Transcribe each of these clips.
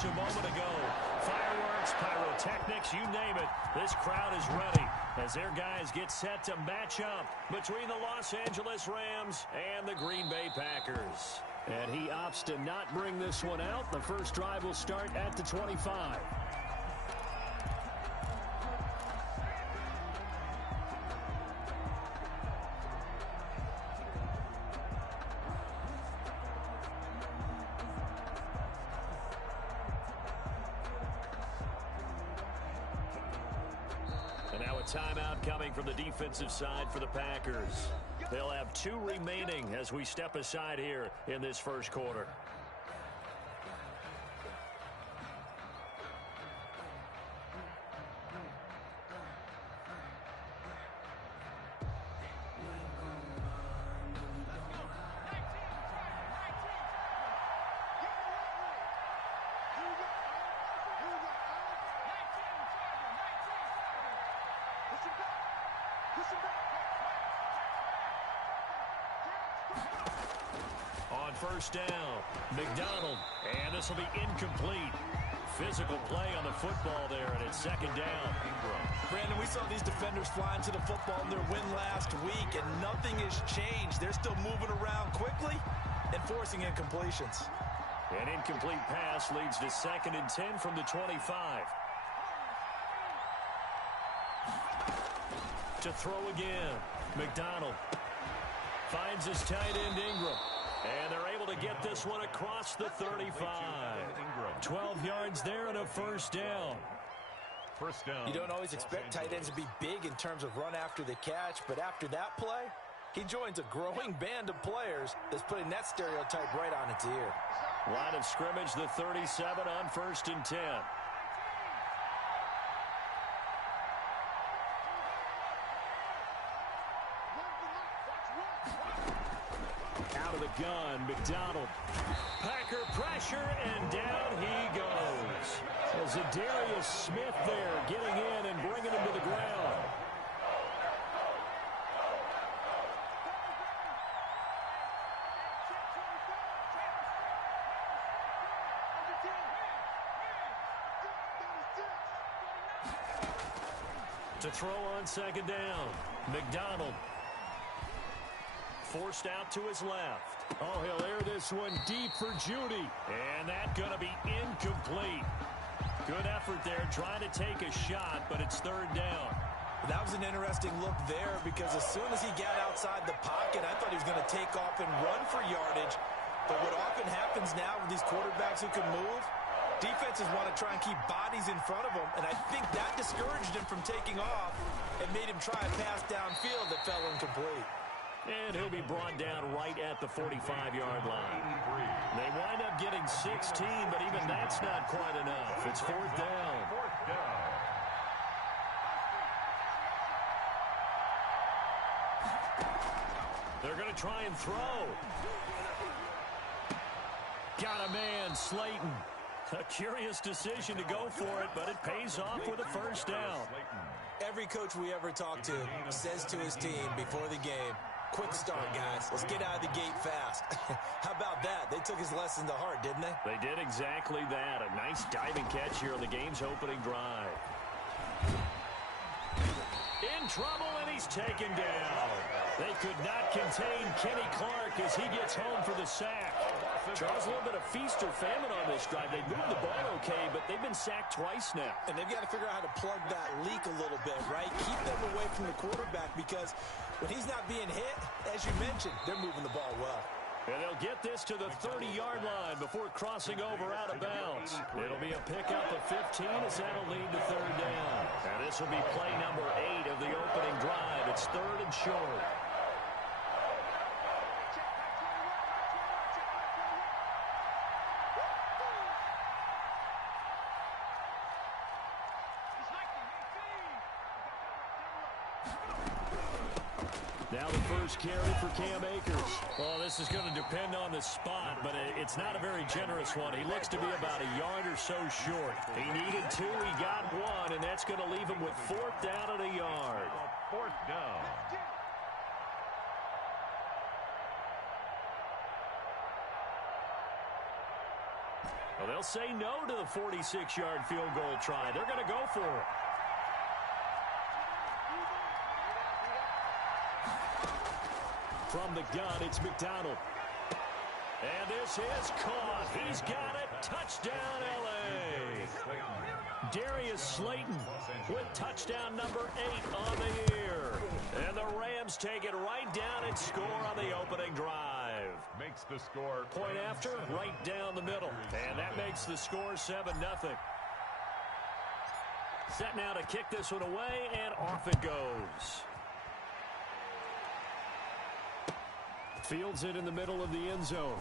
just a moment ago. Fireworks, pyrotechnics, you name it. This crowd is ready as their guys get set to match up between the Los Angeles Rams and the Green Bay Packers. And he opts to not bring this one out. The first drive will start at the 25. And now a timeout coming from the defensive side for the Packers. They'll have 2 remaining as we step aside here in this first quarter. On first down, McDonald, and this will be incomplete. Physical play on the football there, and it's second down. Brandon, we saw these defenders flying to the football in their win last week, and nothing has changed. They're still moving around quickly and forcing incompletions. An incomplete pass leads to 2nd and 10 from the 25. To throw again, McDonald finds his tight end Ingram. And they're able to get this one across the 35. 12 yards there and a first down. First down. You don't always expect tight ends to be big in terms of run after the catch, but after that play, he joins a growing band of players that's putting that stereotype right on its ear. Line of scrimmage, the 37 on 1st and 10. Out of the gun, McDonald. Packer pressure, and down he goes. As Zadarius Smith there getting in and bringing him to the ground. To throw on second down, McDonald. Forced out to his left. Oh, he'll air this one deep for Judy. And that's going to be incomplete. Good effort there trying to take a shot, but it's 3rd down. That was an interesting look there because as soon as he got outside the pocket, I thought he was going to take off and run for yardage. But what often happens now with these quarterbacks who can move, defenses want to try and keep bodies in front of them, and I think that discouraged him from taking off and made him try a pass downfield that fell incomplete. And he'll be brought down right at the 45-yard line. They wind up getting 16, but even that's not quite enough. It's 4th down. They're going to try and throw. Got a man, Slayton. A curious decision to go for it, but it pays off with a first down. Every coach we ever talk to says to his team before the game, quick start, guys. Let's get out of the gate fast. How about that? They took his lesson to heart, didn't they? They did exactly that. A nice diving catch here on the game's opening drive. In trouble, and he's taken down. They could not contain Kenny Clark as he gets home for the sack. Charles, a little bit of feast or famine on this drive. They moved the ball okay, but they've been sacked twice now. And they've got to figure out how to plug that leak a little bit, right? Keep them away from the quarterback because when he's not being hit, as you mentioned, they're moving the ball well. And they'll get this to the 30-yard line before crossing over out of bounds. It'll be a pickup of 15 as that'll lead to 3rd down. And this will be play number 8 of the opening drive. It's 3rd and short. Now the first carry for Cam Akers. Well, this is going to depend on the spot, but it's not a very generous one. He looks to be about a yard or so short. He needed 2, he got 1, and that's going to leave him with 4th down and a yard. 4th down. Well, they'll say no to the 46-yard field goal try. They're going to go for it. From the gun, it's McDonald. And this is caught. He's got it. Touchdown, L.A. Darius Slayton with touchdown number 8 on the year. And the Rams take it right down and score on the opening drive. Makes the score. Point after, right down the middle. And that makes the score 7-0. Set now to kick this one away, and off it goes. Fields it in the middle of the end zone.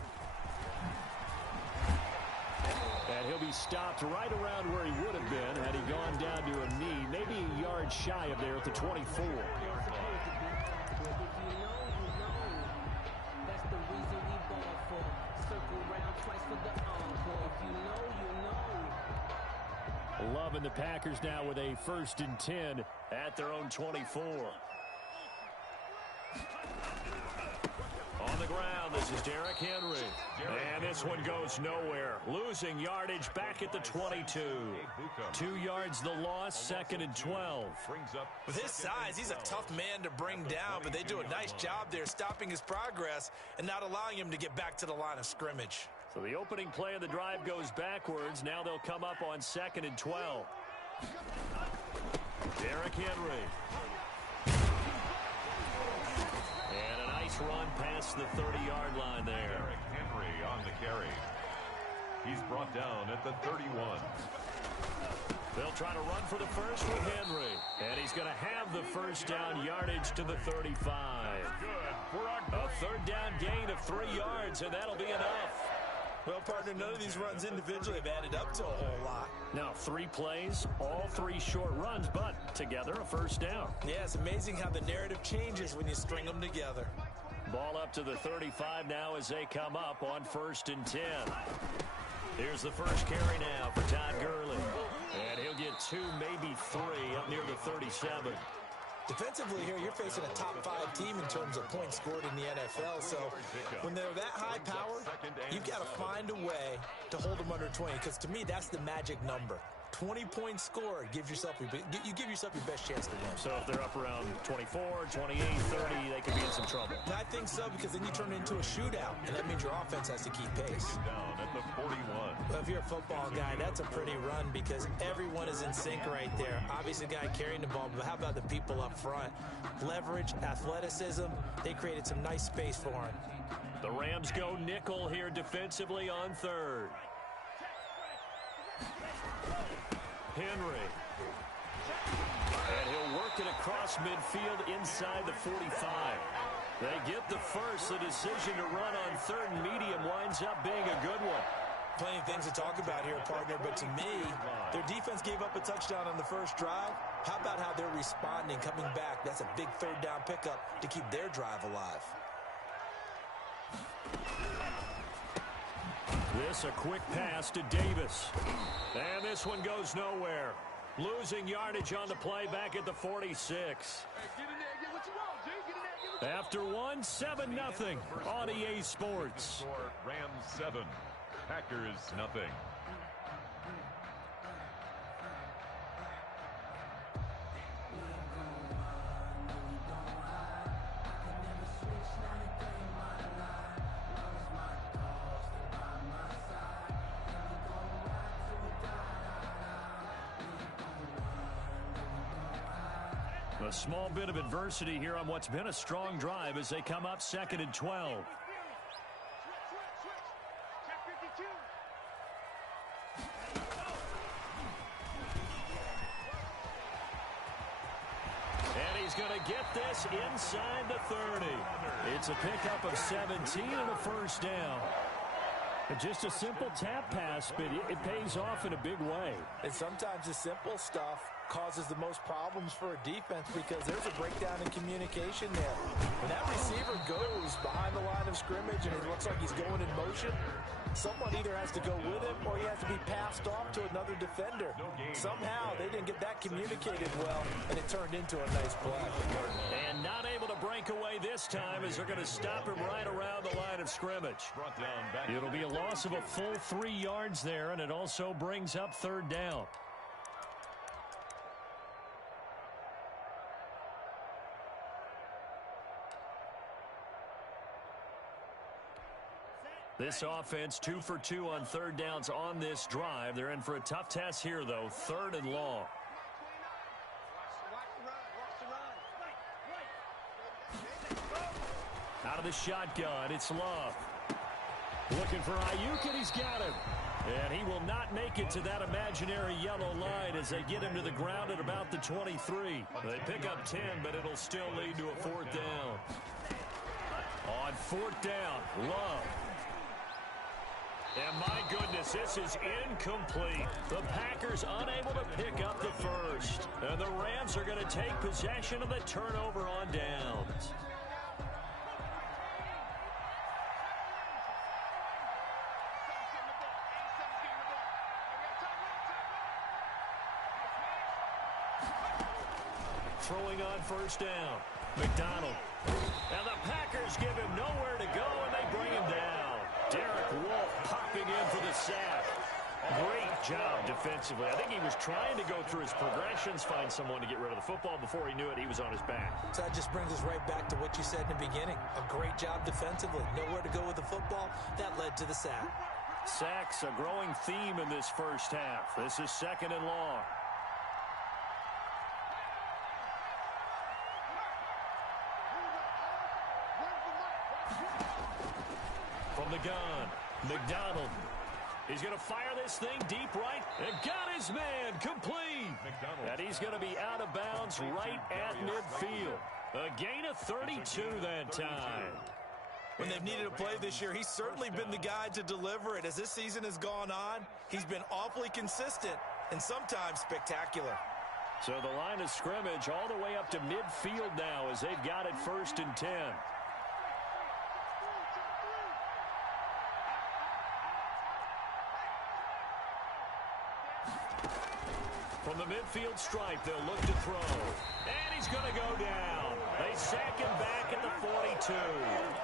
And he'll be stopped right around where he would have been had he gone down to a knee, maybe a yard shy of there at the 24. Loving the Packers now with a 1st and 10 at their own 24. On the ground, this is Derrick Henry. And this one goes nowhere. Losing yardage back at the 22. 2 yards the loss, 2nd and 12. With his size, he's a tough man to bring down, but they do a nice job there stopping his progress and not allowing him to get back to the line of scrimmage. So the opening play of the drive goes backwards. Now they'll come up on 2nd and 12. Derrick Henry. And a nice run past the 30-yard line there. Derrick Henry on the carry. He's brought down at the 31. They'll try to run for the first with Henry. And he's going to have the first down yardage to the 35. A 3rd down gain of 3 yards, and that'll be enough. Well, partner, none of these runs individually have added up to a whole lot. Now 3 plays, all 3 short runs, but together a first down. Yeah, it's amazing how the narrative changes when you string them together. Ball up to the 35 now as they come up on 1st and 10. Here's the first carry now for Todd Gurley. And he'll get 2, maybe 3 up near the 37. Defensively here, you're facing a top 5 team in terms of points scored in the NFL. So when they're that high powered, you've got to find a way to hold them under 20. Because to me, that's the magic number. 20 points scored, you give yourself your best chance to win. So if they're up around 24, 28, 30, they could be in some trouble. And I think so, because then you turn it into a shootout, and that means your offense has to keep pace. Down at the 41. Well, if you're a football guy, that's a pretty run because everyone is in sync right there. Obviously, the guy carrying the ball, but how about the people up front? Leverage, athleticism, they created some nice space for him. The Rams go nickel here defensively on 3rd. Henry. And he'll work it across midfield inside the 45. They get the first. The decision to run on 3rd and medium winds up being a good one. Plenty of things to talk about here, partner, but to me, their defense gave up a touchdown on the first drive. How about how they're responding, coming back? That's a big 3rd down pickup to keep their drive alive. This a quick pass to Davis. And this one goes nowhere. Losing yardage on the play back at the 46. After 1, 7-0 on EA Sports. Rams 7, Packers nothing. A small bit of adversity here on what's been a strong drive as they come up 2nd and 12. And he's going to get this inside the 30. It's a pickup of 17 and a first down. Just a simple tap pass, but it pays off in a big way. And sometimes the simple stuff causes the most problems for a defense because there's a breakdown in communication there. When that receiver goes behind the line of scrimmage and it looks like he's going in motion, Someone either has to go with him or he has to be passed off to another defender. Somehow they didn't get that communicated well, and it turned into a nice play. And not able to break away this time as they're going to stop him right around the line of scrimmage. It'll be a loss of a full 3 yards there, and it also brings up third down. This offense 2 for 2 on third downs on this drive. They're in for a tough test here, though. 3rd and long. Out of the shotgun, it's Love. Looking for Ayuk, and he's got him. And he will not make it to that imaginary yellow line as they get him to the ground at about the 23. They pick up 10, but it'll still lead to a 4th down. On 4th down, Love. And my goodness, this is incomplete. The Packers unable to pick up the first. And the Rams are going to take possession of the turnover on downs. Throwing on 1st down, McDonald. And the Packers give him nowhere to go, and they bring him down. Derek Wolfe popping in for the sack. Great job defensively. I think he was trying to go through his progressions, find someone to get rid of the football. Before he knew it, he was on his back. So that just brings us right back to what you said in the beginning. A great job defensively. Nowhere to go with the football. That led to the sack. Sacks, a growing theme in this first half. This is 2nd and long. From the gun, McDonald. He's going to fire this thing deep right and got his man complete. And he's going to be out of bounds right at midfield. A gain of 32 that time. When they've needed a play this year, he's certainly been the guy to deliver it. As this season has gone on, he's been awfully consistent and sometimes spectacular. So the line of scrimmage all the way up to midfield now as they've got it 1st and 10. From the midfield stripe, they'll look to throw. And he's going to go down. They sack him back at the 42.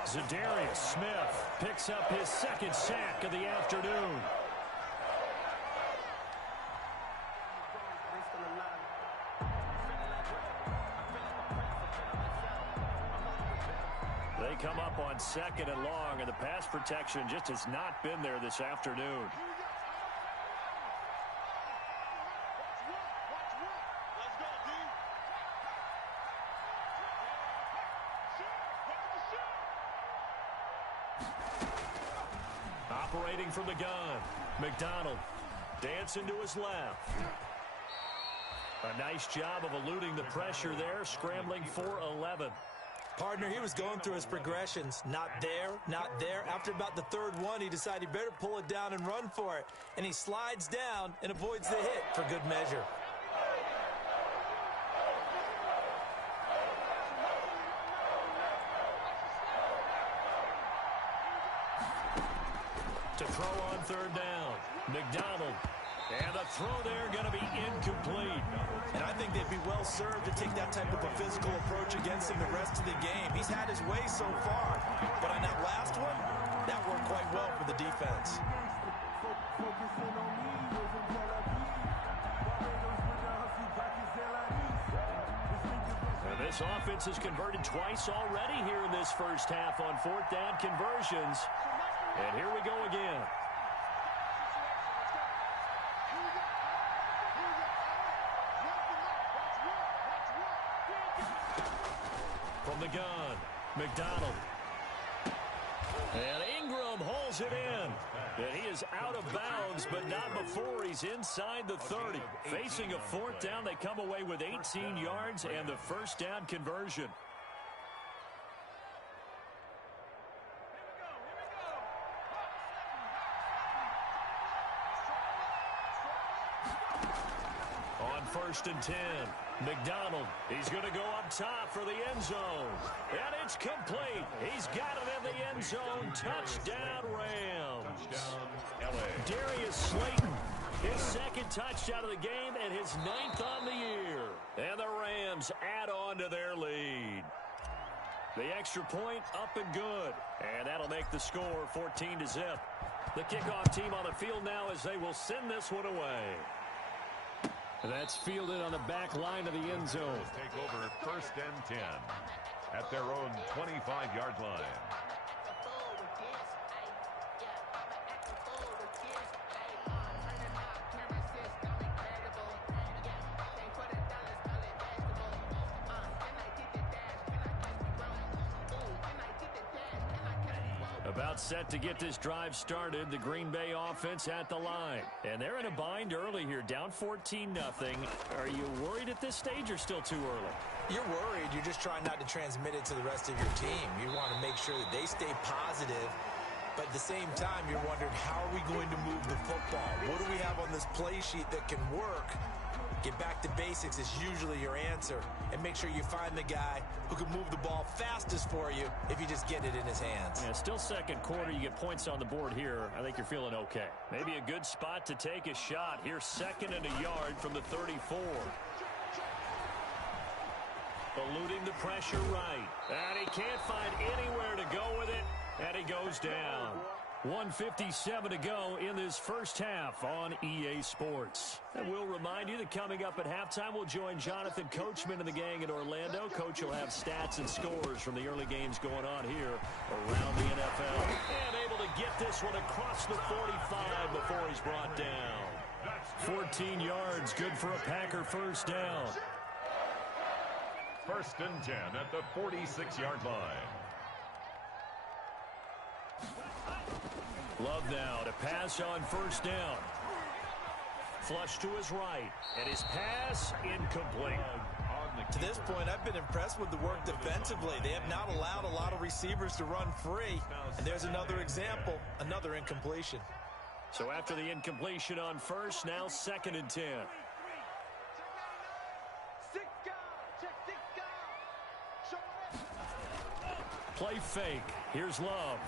Zadarius Smith picks up his 2nd sack of the afternoon. They come up on 2nd and long, and the pass protection just has not been there this afternoon. Operating from the gun, McDonald dancing to his left. A nice job of eluding the pressure there, scrambling for 11. Partner, he was going through his progressions. Not there, not there. After about the 3rd one, he decided he better pull it down and run for it. And he slides down and avoids the hit for good measure. To throw on 3rd down, McDonald. And the throw there going to be incomplete. And I think they'd be well served to take that type of a physical approach against him the rest of the game. He's had his way so far. But on that last one, that worked quite well for the defense. And this offense has converted twice already here in this first half on 4th down conversions. And here we go again. From the gun, McDonald. And Ingram holds it in. And he is out of bounds, but not before he's inside the 30. Facing a 4th down, they come away with 18 yards and the 1st down conversion. On 1st and 10. McDonald, he's going to go up top for the end zone. And it's complete. He's got it in the end zone. Touchdown, Rams. Touchdown, LA. Darius Slayton, his 2nd touchdown of the game and his 9th on the year. And the Rams add on to their lead. The extra point up and good. And that'll make the score 14-0. The kickoff team on the field now as they will send this one away. That's fielded on the back line of the end zone. Take over 1st and 10 at their own 25-yard line. About set to get this drive started. The Green Bay offense at the line. And they're in a bind early here, down 14-0. Are you worried at this stage or still too early? You're worried. You're just trying not to transmit it to the rest of your team. You want to make sure that they stay positive. But at the same time, you're wondering, how are we going to move the football? What do we have on this play sheet that can work? Get back to basics is usually your answer. And make sure you find the guy who can move the ball fastest for you if you just get it in his hands. Yeah, still 2nd quarter. You get points on the board here. I think you're feeling okay. Maybe a good spot to take a shot. Here's 2nd and a yard from the 34. Eluding the pressure right. And he can't find anywhere to go with it. And he goes down. 1:57 to go in this first half on EA Sports. And we'll remind you that coming up at halftime, we'll join Jonathan Coachman and the gang in Orlando. Coach will have stats and scores from the early games going on here around the NFL. And able to get this one across the 45 before he's brought down. 14 yards, good for a Packer first down. 1st and 10 at the 46-yard line. Love now to pass on 1st down. Flush to his right. And his pass incomplete. To this point, I've been impressed with the work defensively. They have not allowed a lot of receivers to run free. And there's another example, another incompletion. So after the incompletion on 1st, now 2nd and 10. Play fake. Here's Love.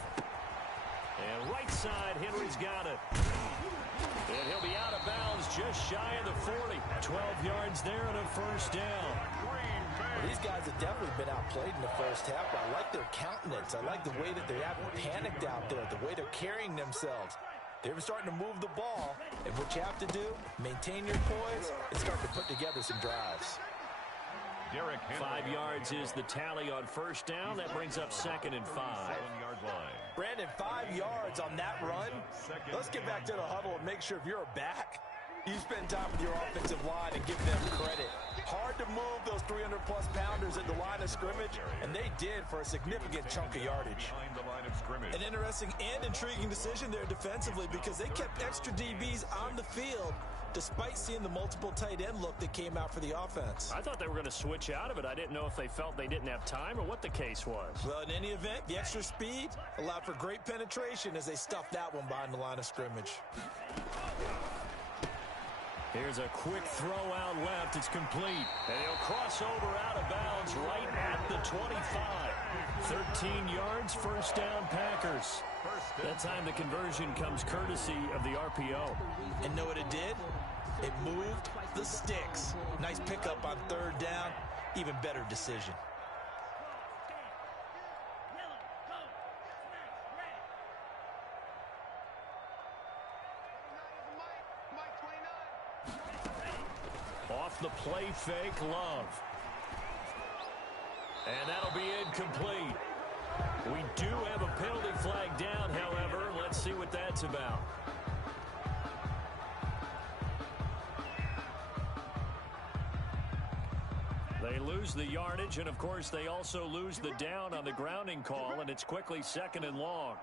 And right side, Henry's got it. And he'll be out of bounds just shy of the 40. 12 yards there and a first down. Well, these guys have definitely been outplayed in the first half. I like their countenance. I like the way that they haven't panicked out there, the way they're carrying themselves. They're starting to move the ball. And what you have to do, maintain your poise and start to put together some drives. 5 yards is the tally on 1st down. That brings up 2nd and 5. 7-yard line. Brandon, 5 yards on that run. Let's get back to the huddle and make sure if you're a back, you spend time with your offensive line and give them credit. Hard to move those 300-plus pounders at the line of scrimmage, and they did for a significant chunk of yardage. Behind the line of scrimmage. An interesting and intriguing decision there defensively because they kept extra DBs on the field despite seeing the multiple tight end look that came out for the offense. I thought they were going to switch out of it. I didn't know if they felt they didn't have time or what the case was. Well, in any event, the extra speed allowed for great penetration as they stuffed that one behind the line of scrimmage. Here's a quick throw out left. It's complete. And he'll cross over out of bounds right at the 25. 13 yards, first down Packers. That time the conversion comes courtesy of the RPO. And know what it did? It moved the sticks. Nice pickup on 3rd down. Even better decision. Off the play fake, Love. And that'll be incomplete. We do have a penalty flag down, however. Let's see what that's about. They lose the yardage, and of course they also lose the down on the grounding call, and it's quickly 2nd and long.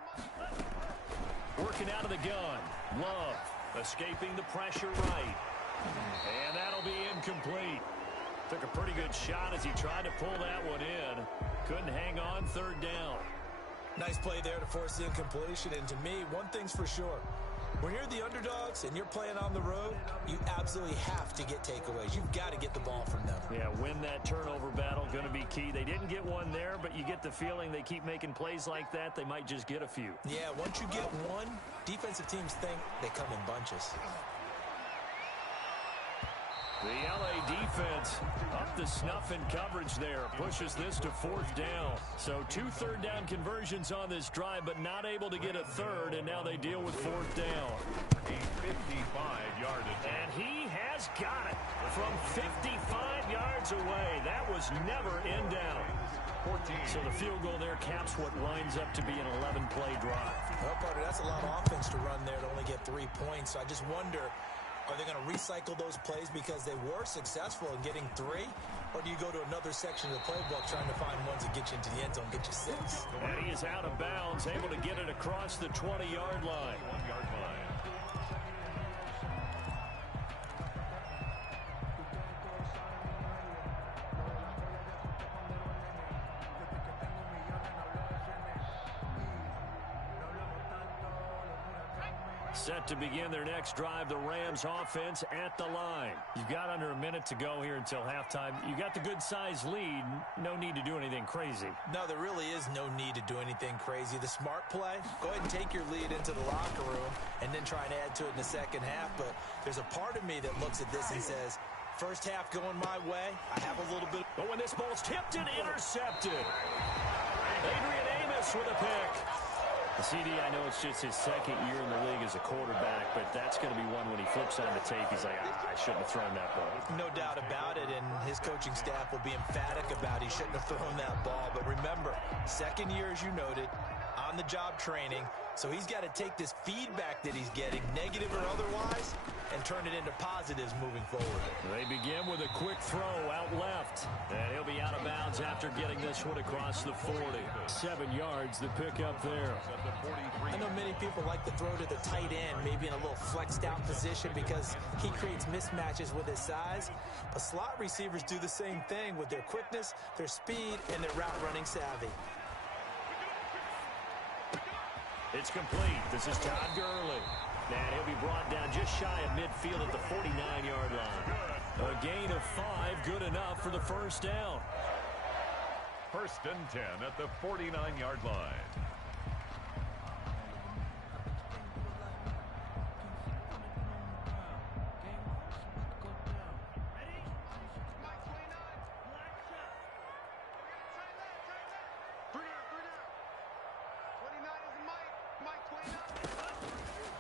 Working out of the gun. Love escaping the pressure right. And that'll be incomplete. Took a pretty good shot as he tried to pull that one in. Couldn't hang on 3rd down. Nice play there to force the incompletion. And to me, one thing's for sure. When you're the underdogs and you're playing on the road, you absolutely have to get takeaways. You've got to get the ball from them. Yeah, win that turnover battle, going to be key. They didn't get one there, but you get the feeling they keep making plays like that, they might just get a few. Yeah, once you get one, defensive teams think they come in bunches. The LA defense up to snuff in coverage there. Pushes this to 4th down. So 2 third-down conversions on this drive, but not able to get a third, and now they deal with 4th down. A 55-yard attempt. And he has got it from 55 yards away. That was never in down. 14. So the field goal there caps what winds up to be an 11-play drive. Well, partner, that's a lot of offense to run there to only get 3 points. So I just wonder, are they going to recycle those plays because they were successful in getting 3? Or do you go to another section of the playbook trying to find ones that get you into the end zone, get you 6? And he is out of bounds, able to get it across the 20-yard line. 1-yard line. Set to begin their next drive, the Rams offense at the line. You've got under a minute to go here until halftime. You got the good-sized lead. No need to do anything crazy. No, there really is no need to do anything crazy. The smart play, go ahead and take your lead into the locker room and then try and add to it in the second half. But there's a part of me that looks at this and says, first half going my way, I have a little bit. But when this ball's tipped and intercepted. Adrian Amos with a pick. The CD, I know it's just his second year in the league as a quarterback, but that's going to be one when he flips on the tape, he's like, I shouldn't have thrown that ball. No doubt about it, and his coaching staff will be emphatic about he shouldn't have thrown that ball. But remember, second year, as you noted, on-the-job training, so he's got to take this feedback that he's getting, negative or otherwise, and turn it into positives moving forward. They begin with a quick throw out left, and he'll be out of bounds after getting this one across the 40. 7 yards, the pickup there. I know many people like to throw to the tight end, maybe in a little flexed out position because he creates mismatches with his size. But slot receivers do the same thing with their quickness, their speed, and their route running savvy. It's complete. This is Todd Gurley. And he'll be brought down just shy of midfield at the 49-yard line. A gain of 5, good enough for the first down. 1st and 10 at the 49-yard line.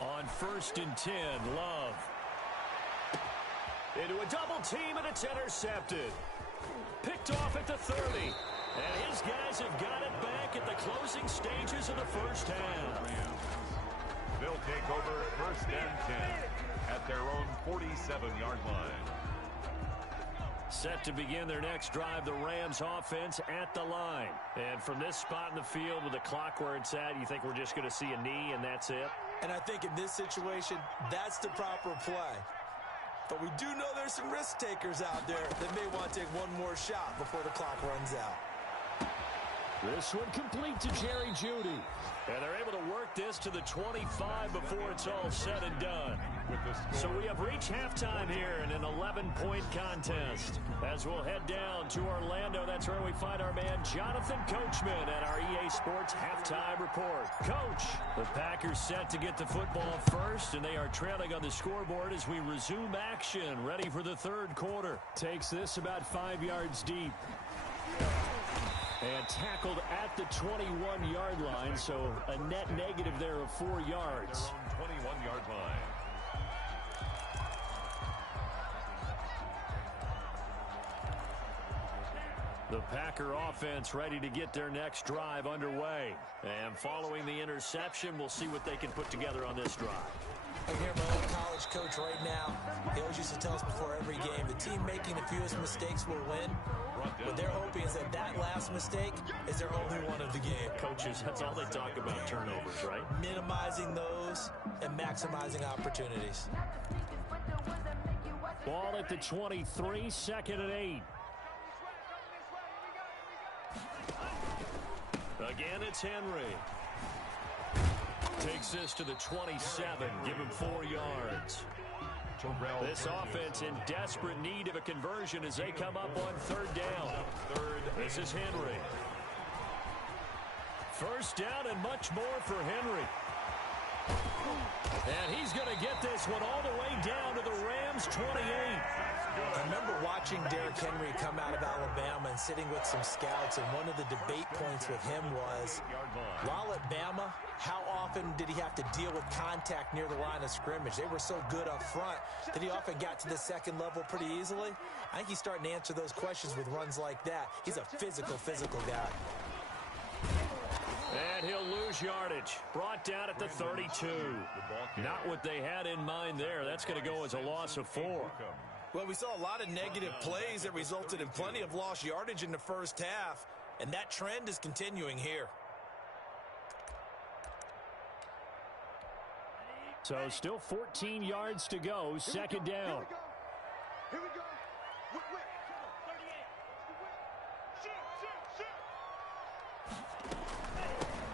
On 1st and 10, Love. Into a double team, and it's intercepted. Picked off at the 30. And his guys have got it back at the closing stages of the first half. They'll take over 1st and 10 at their own 47-yard line. Set to begin their next drive, the Rams offense at the line. And from this spot in the field with the clock where it's at, you think we're just going to see a knee and that's it? And I think in this situation, that's the proper play. But we do know there's some risk takers out there that may want to take one more shot before the clock runs out. This one complete to Jerry Jeudy. And they're able to work this to the 25 before it's all said and done. So we have reached halftime here in an 11-point contest. As we'll head down to Orlando, that's where we find our man Jonathan Coachman at our EA Sports Halftime Report. Coach, the Packers set to get the football first, and they are trailing on the scoreboard as we resume action, ready for the third quarter. Takes this about 5 yards deep. And tackled at the 21-yard line, so a net negative there of 4 yards. Their own 21-yard line. The Packer offense ready to get their next drive underway. And following the interception, we'll see what they can put together on this drive. I hear my old college coach right now. He always used to tell us before every game, the team making the fewest mistakes will win. What they're hoping is that that last mistake is their only one of the game. Coaches, that's all they talk about, turnovers, right? Minimizing those and maximizing opportunities. Ball at the 23, 2nd and 8. Again, it's Henry. Takes this to the 27. Give him 4 yards. This offense in desperate need of a conversion as they come up on 3rd down. This is Henry. 1st down and much more for Henry. And he's going to get this one all the way down to the Rams' 28. I remember watching Derrick Henry come out of Alabama and sitting with some scouts, and one of the debate points with him was, while at Bama, how often did he have to deal with contact near the line of scrimmage? They were so good up front that he often got to the 2nd level pretty easily. I think he's starting to answer those questions with runs like that. He's a physical guy. And he'll lose yardage. Brought down at the 32. Not what they had in mind there. That's going to go as a loss of 4. Well, we saw a lot of negative plays that resulted in plenty of lost yardage in the 1st half, and that trend is continuing here. So still 14 yards to go. 2nd down. Here we go.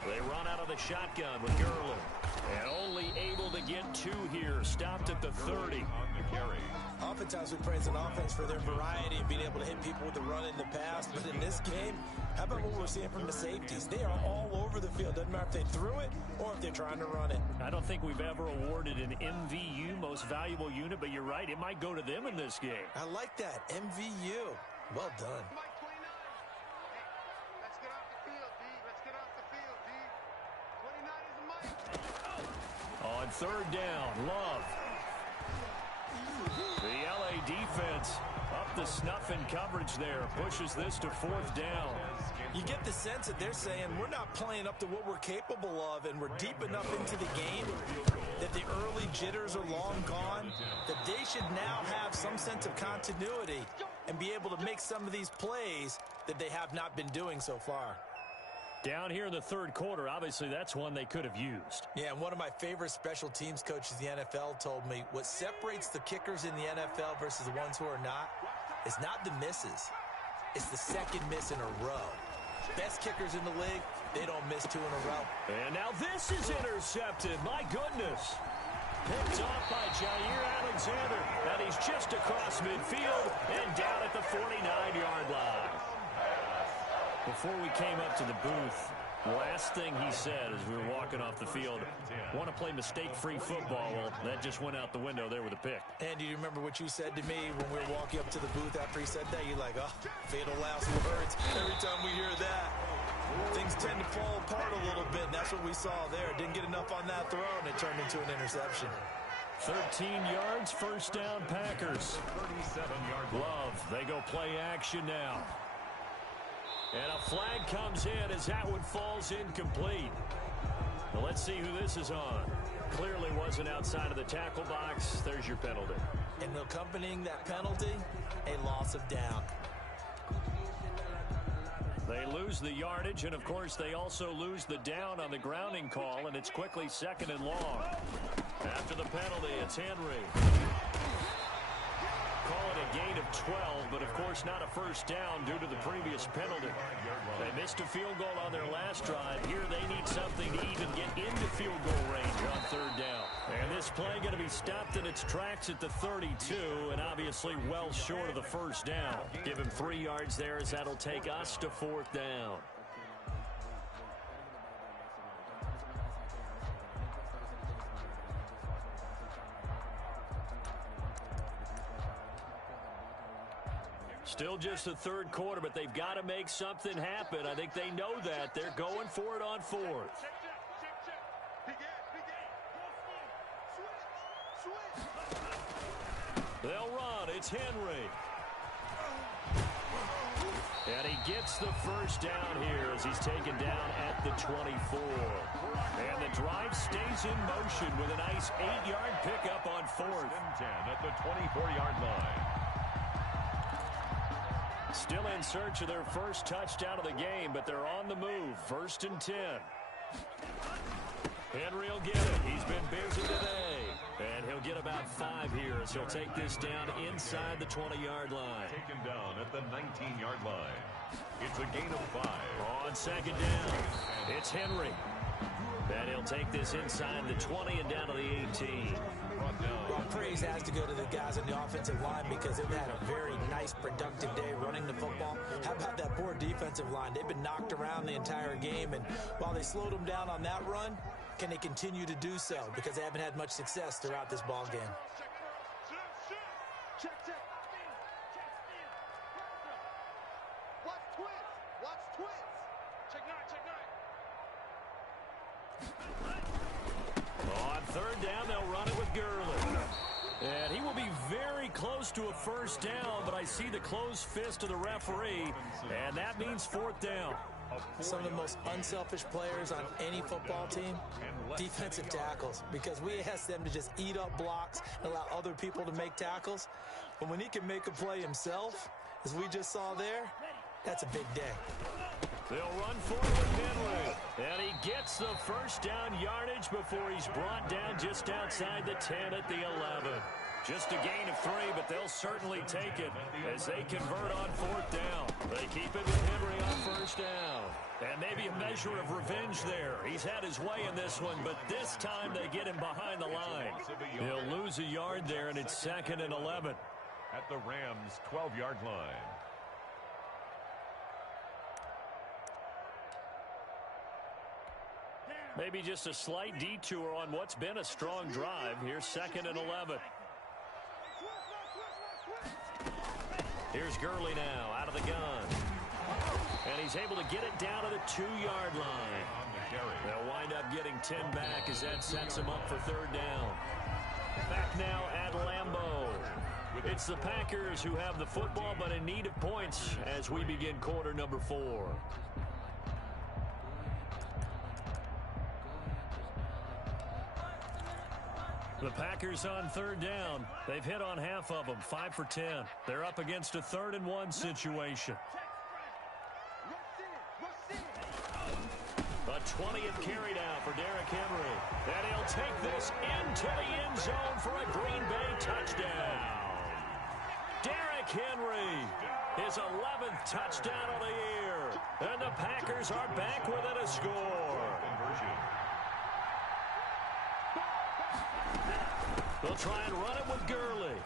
They run out of the shotgun with Gurley. And only able to get 2 here. Stopped at the 30. Oftentimes we praise an offense for their variety and being able to hit people with the run in the pass. But in this game, how about what we're seeing from the safeties? They are all over the field. Doesn't matter if they threw it or if they're trying to run it. I don't think we've ever awarded an MVU, most valuable unit, but you're right. It might go to them in this game. I like that. MVU. Well done. Let's get off the field, D. Let's get off the field, D. 29 is a mic. On 3rd down, Love. The LA defense up the snuff in coverage there. Pushes this to 4th down. You get the sense that they're saying we're not playing up to what we're capable of, and we're deep enough into the game that the early jitters are long gone, that they should now have some sense of continuity and be able to make some of these plays that they have not been doing so far. Down here in the 3rd quarter, obviously that's one they could have used. Yeah, and one of my favorite special teams coaches in the NFL told me what separates the kickers in the NFL versus the ones who are not is not the misses. It's the 2nd miss in a row. Best kickers in the league, they don't miss 2 in a row. And now this is intercepted. My goodness. Picked off by Jair Alexander. And he's just across midfield and down at the 49-yard line. Before we came up to the booth, last thing he said as we were walking off the field, want to play mistake-free football. Well, that just went out the window there with a pick. And do you remember what you said to me when we were walking up to the booth after he said that? You're like, oh, fatal last words. Every time we hear that, things tend to fall apart a little bit, and that's what we saw there. Didn't get enough on that throw, and it turned into an interception. 13 yards, 1st down, Packers. 37-yard Love, they go play action now. And a flag comes in as that one falls incomplete. Well, let's see who this is on. Clearly wasn't outside of the tackle box. There's your penalty. And accompanying that penalty, a loss of down. They lose the yardage, and of course they also lose the down on the grounding call, and it's quickly 2nd and long. After the penalty, it's Henry. Call it a gain of 12, but of course not a 1st down due to the previous penalty. They missed a field goal on their last drive. Here they need something to even get into field goal range on 3rd down. And this play going to be stopped in its tracks at the 32, and obviously well short of the 1st down. Give him 3 yards there as that'll take us to 4th down. Still just the 3rd quarter, but they've got to make something happen. I think they know that. They're going for it on 4th. They'll run. It's Henry. And he gets the 1st down here as he's taken down at the 24. And the drive stays in motion with a nice 8-yard pickup on 4th. 10 at the 24-yard line. Still in search of their 1st touchdown of the game, but they're on the move. 1st and 10. Henry will get it. He's been busy today. And he'll get about 5 here as he'll take this down inside the 20-yard line. Taken down at the 19-yard line. It's a gain of 5. On 2nd down, it's Henry. And he'll take this inside the 20 and down to the 18. Well, praise has to go to the guys on the offensive line because they've had a very nice, productive day running the football. How about that poor defensive line? They've been knocked around the entire game, and while they slowed them down on that run, can they continue to do so? Because they haven't had much success throughout this ball game. Check. Watch twins. Check nine. On third down, they'll run it with Gurley. And he will be very close to a first down, but I see the closed fist of the referee, and that means fourth down. Some of the most unselfish players on any football team, defensive tackles, because we ask them to just eat up blocks and allow other people to make tackles. But when he can make a play himself, as we just saw there, that's a big day. They'll run forward with Henry. And he gets the first down yardage before he's brought down just outside the 10 at the 11. Just a gain of 3, but they'll certainly take it as they convert on fourth down. They keep it with Henry on first down. And maybe a measure of revenge there. He's had his way in this one, but this time they get him behind the line. He'll lose a yard there, and it's 2nd and 11. At the Rams' 12-yard line. Maybe just a slight detour on what's been a strong drive. Here's 2nd and 11. Here's Gurley now out of the gun. And he's able to get it down to the 2-yard line. They'll wind up getting 10 back as that sets him up for third down. Back now at Lambeau. It's the Packers who have the football but in need of points as we begin quarter number 4. The Packers on third down. They've hit on half of them, 5 for 10. They're up against a 3rd and 1 situation. A 20th carry down for Derrick Henry. And he'll take this into the end zone for a Green Bay touchdown. Derrick Henry, his 11th touchdown of the year. And the Packers are back within a score. They'll try and run it with Gurley.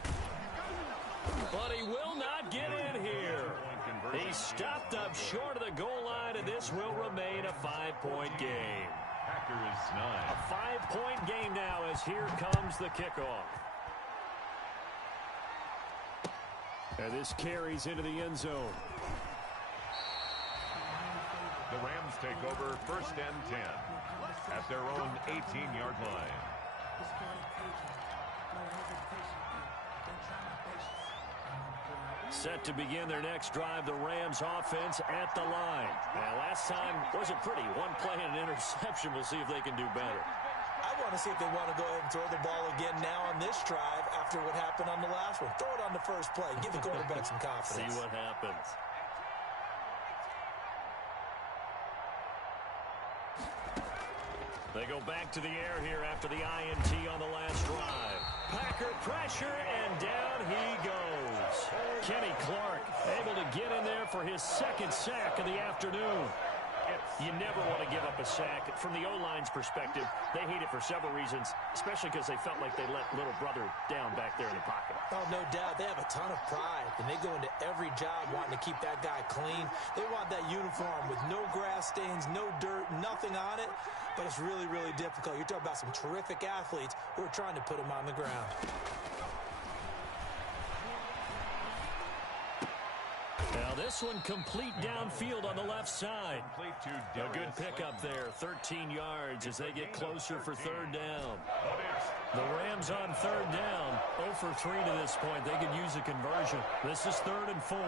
But he will not get in here. He's stopped up short of the goal line, and this will remain a 5-point game. Packers 9. A 5-point game now as here comes the kickoff. And this carries into the end zone. The Rams take over 1st and 10 at their own 18-yard line. Set to begin their next drive, the Rams offense at the line. Now, last time wasn't pretty. One play and an interception. We'll see if they can do better. I want to see if they want to go ahead and throw the ball again now on this drive after what happened on the last one. Throw it on the first play. Give the quarterback some confidence. See what happens. They go back to the air here after the INT on the last drive. Packer pressure, and down he goes. Kenny Clark able to get in there for his 2nd sack of the afternoon. You never want to give up a sack. From the O-line's perspective, they hate it for several reasons, especially because they felt like they let little brother down back there in the pocket. Oh, no doubt. They have a ton of pride, and they go into every job wanting to keep that guy clean. They want that uniform with no grass stains, no dirt, nothing on it, but it's really, really difficult. You're talking about some terrific athletes who are trying to put him on the ground. Now this one complete downfield on the left side. A good pickup there, 13 yards as they get closer for third down. The Rams on third down, 0 for 3 to this point. They could use a conversion. This is 3rd and 4.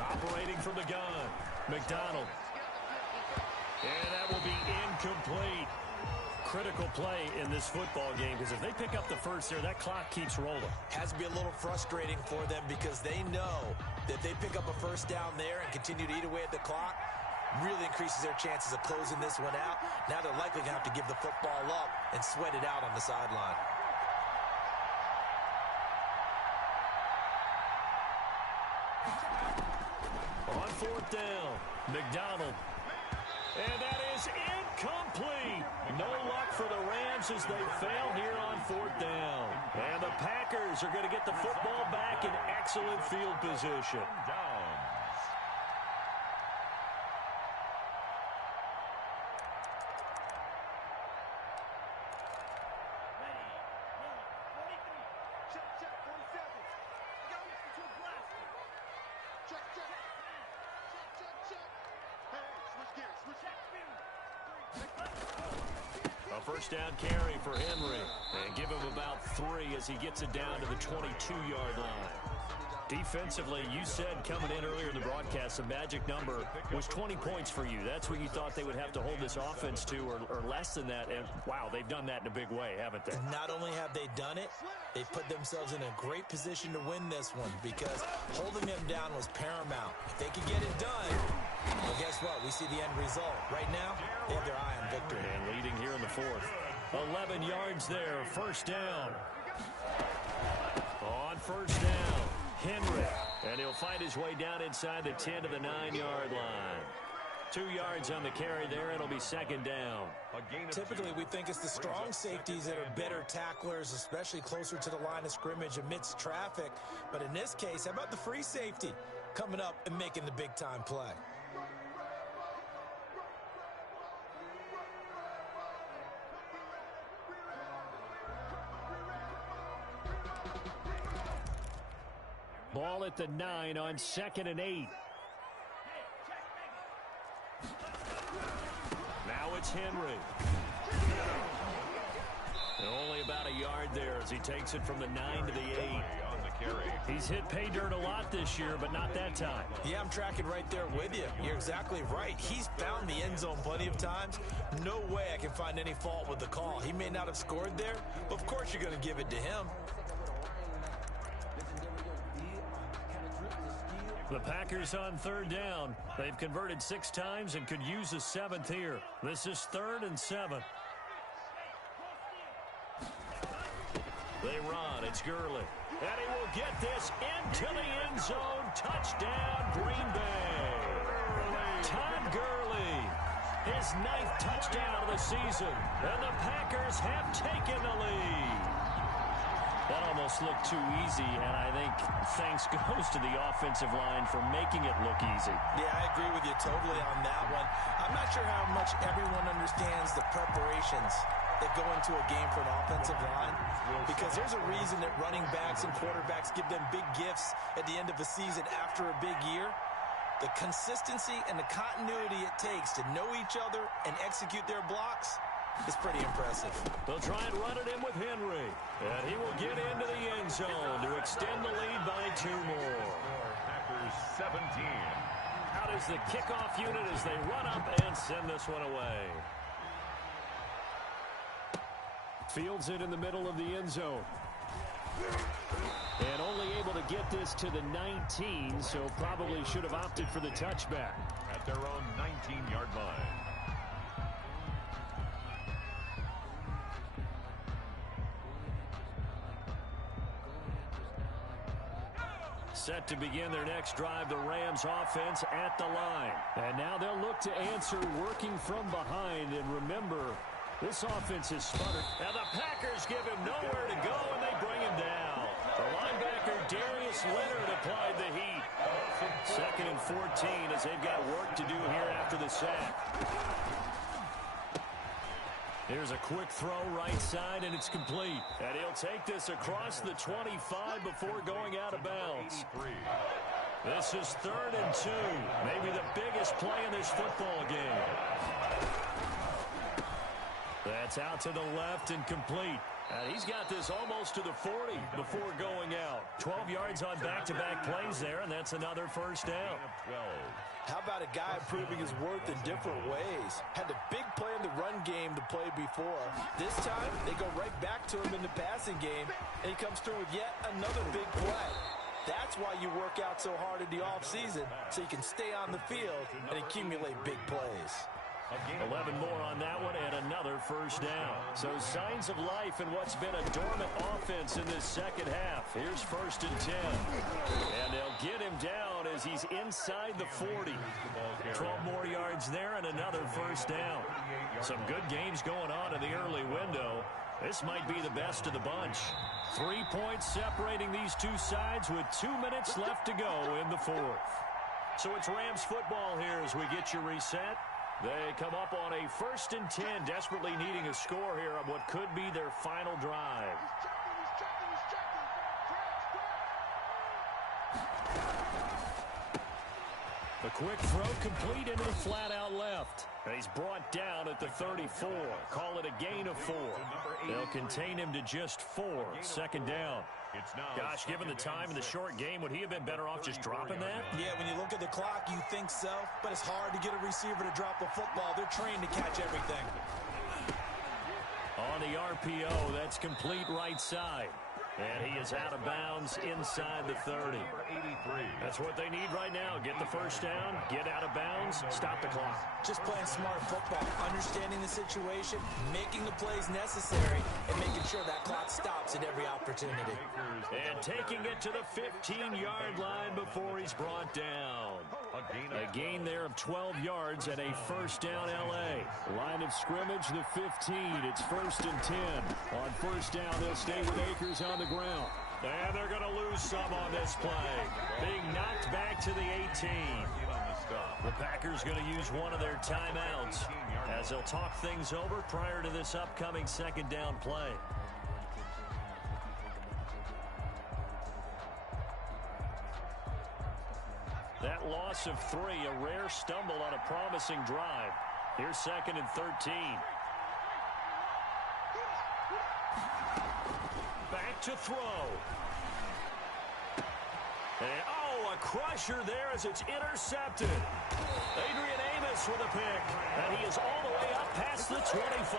Operating from the gun, McDonald. And that will be incomplete. Critical play in this football game because if they pick up the first there, that clock keeps rolling. Has to be a little frustrating for them because they know that if they pick up a first down there and continue to eat away at the clock, really increases their chances of closing this one out. Now they're likely going to have to give the football up and sweat it out on the sideline. 4th down. McDonald. And that is incomplete. No luck for the Rams as they fail here on 4th down. And the Packers are going to get the football back in excellent field position. A first down carry for Henry. And give him about 3 as he gets it down to the 22-yard line. Defensively, you said coming in earlier in the broadcast, the magic number was 20 points for you. That's what you thought they would have to hold this offense to, or less than that. And, wow, they've done that in a big way, haven't they? Not only have they done it, they put themselves in a great position to win this one because holding them down was paramount. If they could get it done, well, guess what? We see the end result. Right now, they have their eye on victory. And leading here in the 4th. 11 yards there, first down. On first down, Henry. And he'll find his way down inside the 10 to the 9-yard line. 2 yards on the carry there. It'll be second down. Typically, we think it's the strong safeties that are better tacklers, especially closer to the line of scrimmage amidst traffic. But in this case, how about the free safety coming up and making the big-time play? Ball at the 9 on 2nd and 8. Now it's Henry. And only about a yard there as he takes it from the 9 to the 8. He's hit pay dirt a lot this year, but not that time. Yeah, I'm tracking right there with you. You're exactly right. He's found the end zone plenty of times. No way I can find any fault with the call. He may not have scored there, but of course you're going to give it to him. The Packers on 3rd down. They've converted 6 times and could use a 7th here. This is 3rd and 7. They run. It's Gurley. And he will get this into the end zone. Touchdown, Green Bay. Todd Gurley. His 9th touchdown of the season. And the Packers have taken the lead. That almost looked too easy, and I think thanks goes to the offensive line for making it look easy. Yeah, I agree with you totally on that one. I'm not sure how much everyone understands the preparations that go into a game for an offensive line, because there's a reason that running backs and quarterbacks give them big gifts at the end of the season after a big year. The consistency and the continuity it takes to know each other and execute their blocks is pretty impressive. They'll try and run it in with Henry. And he will get into the end zone to extend the lead by 2 more. Packers 17. Out is the kickoff unit as they run up and send this one away. Fields it in the middle of the end zone. And only able to get this to the 19, so probably should have opted for the touchback. At their own 19-yard line. Set to begin their next drive, the Rams offense at the line. And now they'll look to answer working from behind. And remember, this offense is sputtered. And the Packers give him nowhere to go, and they bring him down. The linebacker, Darius Leonard, applied the heat. 2nd and 14 as they've got work to do here after the sack. Here's a quick throw right side, and it's complete. And he'll take this across the 25 before going out of bounds. This is 3rd and 2. Maybe the biggest play in this football game. That's out to the left and complete. And he's got this almost to the 40 before going out. 12 yards on back-to-back plays there, and that's another first down. 12. How about a guy proving his worth in different ways? Had a big play in the run game to play before. This time, they go right back to him in the passing game, and he comes through with yet another big play. That's why you work out so hard in the offseason, so you can stay on the field and accumulate big plays. 11 more on that one and another first down. So signs of life in what's been a dormant offense in this second half. Here's 1st and 10. And they'll get him down as he's inside the 40. 12 more yards there and another first down. Some good games going on in the early window. This might be the best of the bunch. 3 points separating these two sides with 2 minutes left to go in the fourth. So it's Rams football here as we get you reset. They come up on a 1st and 10, desperately needing a score here on what could be their final drive. The quick throw complete into the flat out left. And he's brought down at the 34. Call it a gain of 4. They'll contain him to just 4. 2nd down. Gosh, given the time in the short game, would he have been better off just dropping that? Yeah, when you look at the clock, you think so. But it's hard to get a receiver to drop a football. They're trained to catch everything. On the RPO, that's complete right side. And he is out of bounds inside the 30. That's what they need right now. Get the first down, get out of bounds, stop the clock. Just playing smart football, understanding the situation, making the plays necessary, and making sure that clock stops at every opportunity. And taking it to the 15-yard line before he's brought down. A gain there of 12 yards and a first down L.A. Line of scrimmage, the 15. It's 1st and 10. On first down, they'll stay with Akers on the ground. And they're going to lose some on this play. Being knocked back to the 18. The Packers going to use one of their timeouts as they'll talk things over prior to this upcoming 2nd down play. That loss of 3, a rare stumble on a promising drive. Here's 2nd and 13. Back to throw. And, a crusher there as it's intercepted. Adrian Amos with a pick. And he is all the way up past the 25.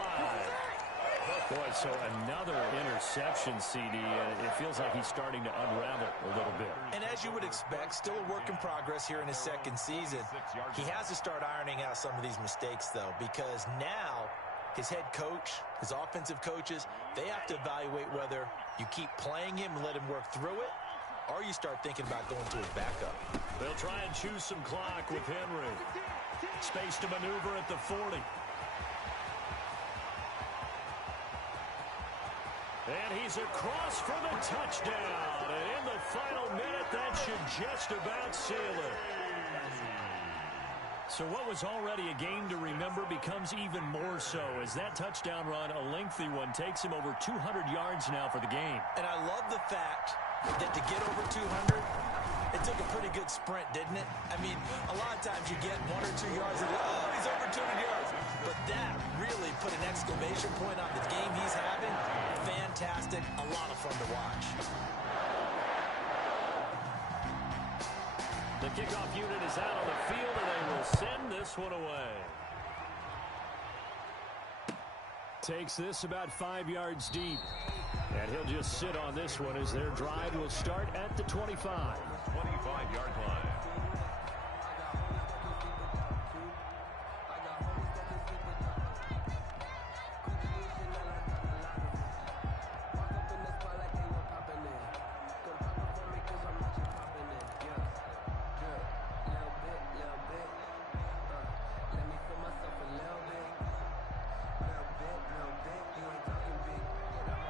Boy, so another interception, CD. It feels like he's starting to unravel a little bit. And as you would expect, still a work in progress here in his 2nd season. He has to start ironing out some of these mistakes, though, because now his head coach, his offensive coaches, they have to evaluate whether you keep playing him and let him work through it, or you start thinking about going to his backup. They'll try and choose some clock with Henry. Space to maneuver at the 40. And he's across for the touchdown. And in the final minute, that should just about seal it. So what was already a game to remember becomes even more so as that touchdown run, a lengthy one, takes him over 200 yards now for the game. And I love the fact that to get over 200, it took a pretty good sprint, didn't it? I mean, a lot of times you get 1 or 2 yards and he's over 200 yards. But that really put an exclamation point on the game he's having. Fantastic, a lot of fun to watch. The kickoff unit is out on the field, and they will send this one away. Takes this about 5 yards deep. And he'll just sit on this one as their drive will start at the 25. 25-yard line.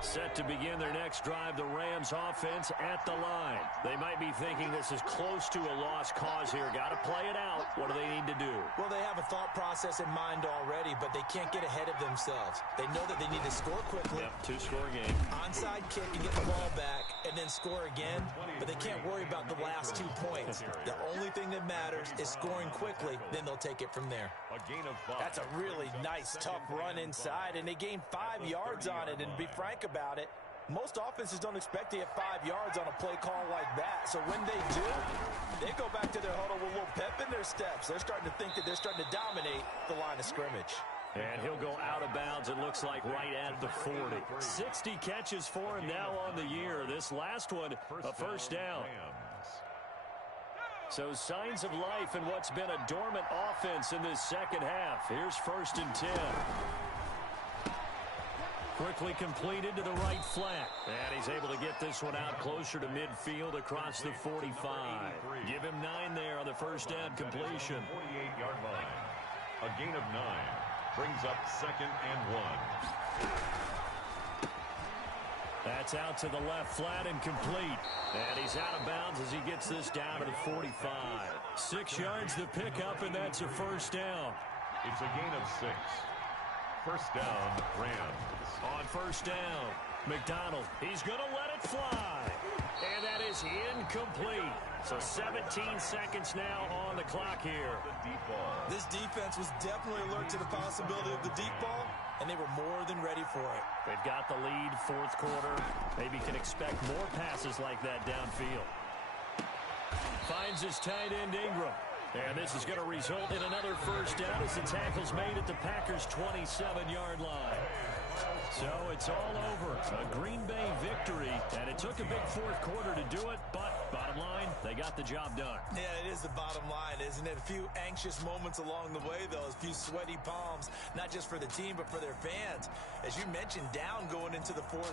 Set to begin their next drive, the Rams offense at the line. They might be thinking this is close to a lost cause here. Got to play it out. What do they need to do? Well, they have a thought process in mind already, but they can't get ahead of themselves. They know that they need to score quickly. Yep, 2-score game. Onside kick and get the ball back and then score again, but they can't worry about the last 2 points. The only thing that matters is scoring quickly, then they'll take it from there. A gain of 5. That's a really nice, tough run inside, and they gained 5 yards on it, and to be frank about it, most offenses don't expect to get 5 yards on a play call like that. So when they do, they go back to their huddle with a little pep in their steps. They're starting to think that they're starting to dominate the line of scrimmage. And he'll go out of bounds, it looks like, right at the 40. 60 catches for him now on the year. This last one, a first down. So signs of life in what's been a dormant offense in this second half. Here's 1st and 10. Quickly completed to the right flat. And he's able to get this one out closer to midfield across the 45. Give him 9 there on the first down completion. 48-yard line. A gain of 9 brings up 2nd and 1. That's out to the left flat and complete. And he's out of bounds as he gets this down to the 45. 6 yards the pickup, and that's a first down. It's a gain of 6. First down, Rams. On first down, McDonald. He's going to let it fly. And that is incomplete. So 17 seconds now on the clock here. The deep ball. This defense was definitely alert to the possibility of the deep ball, and they were more than ready for it. They've got the lead, 4th quarter. Maybe can expect more passes like that downfield. Finds his tight end, Ingram. And this is going to result in another first down as the tackle's made at the Packers' 27-yard line. So it's all over. A Green Bay victory, and it took a big 4th quarter to do it, but bottom line, they got the job done. Yeah, it is the bottom line, isn't it? A few anxious moments along the way, though, a few sweaty palms, not just for the team, but for their fans. As you mentioned, down going into the 4th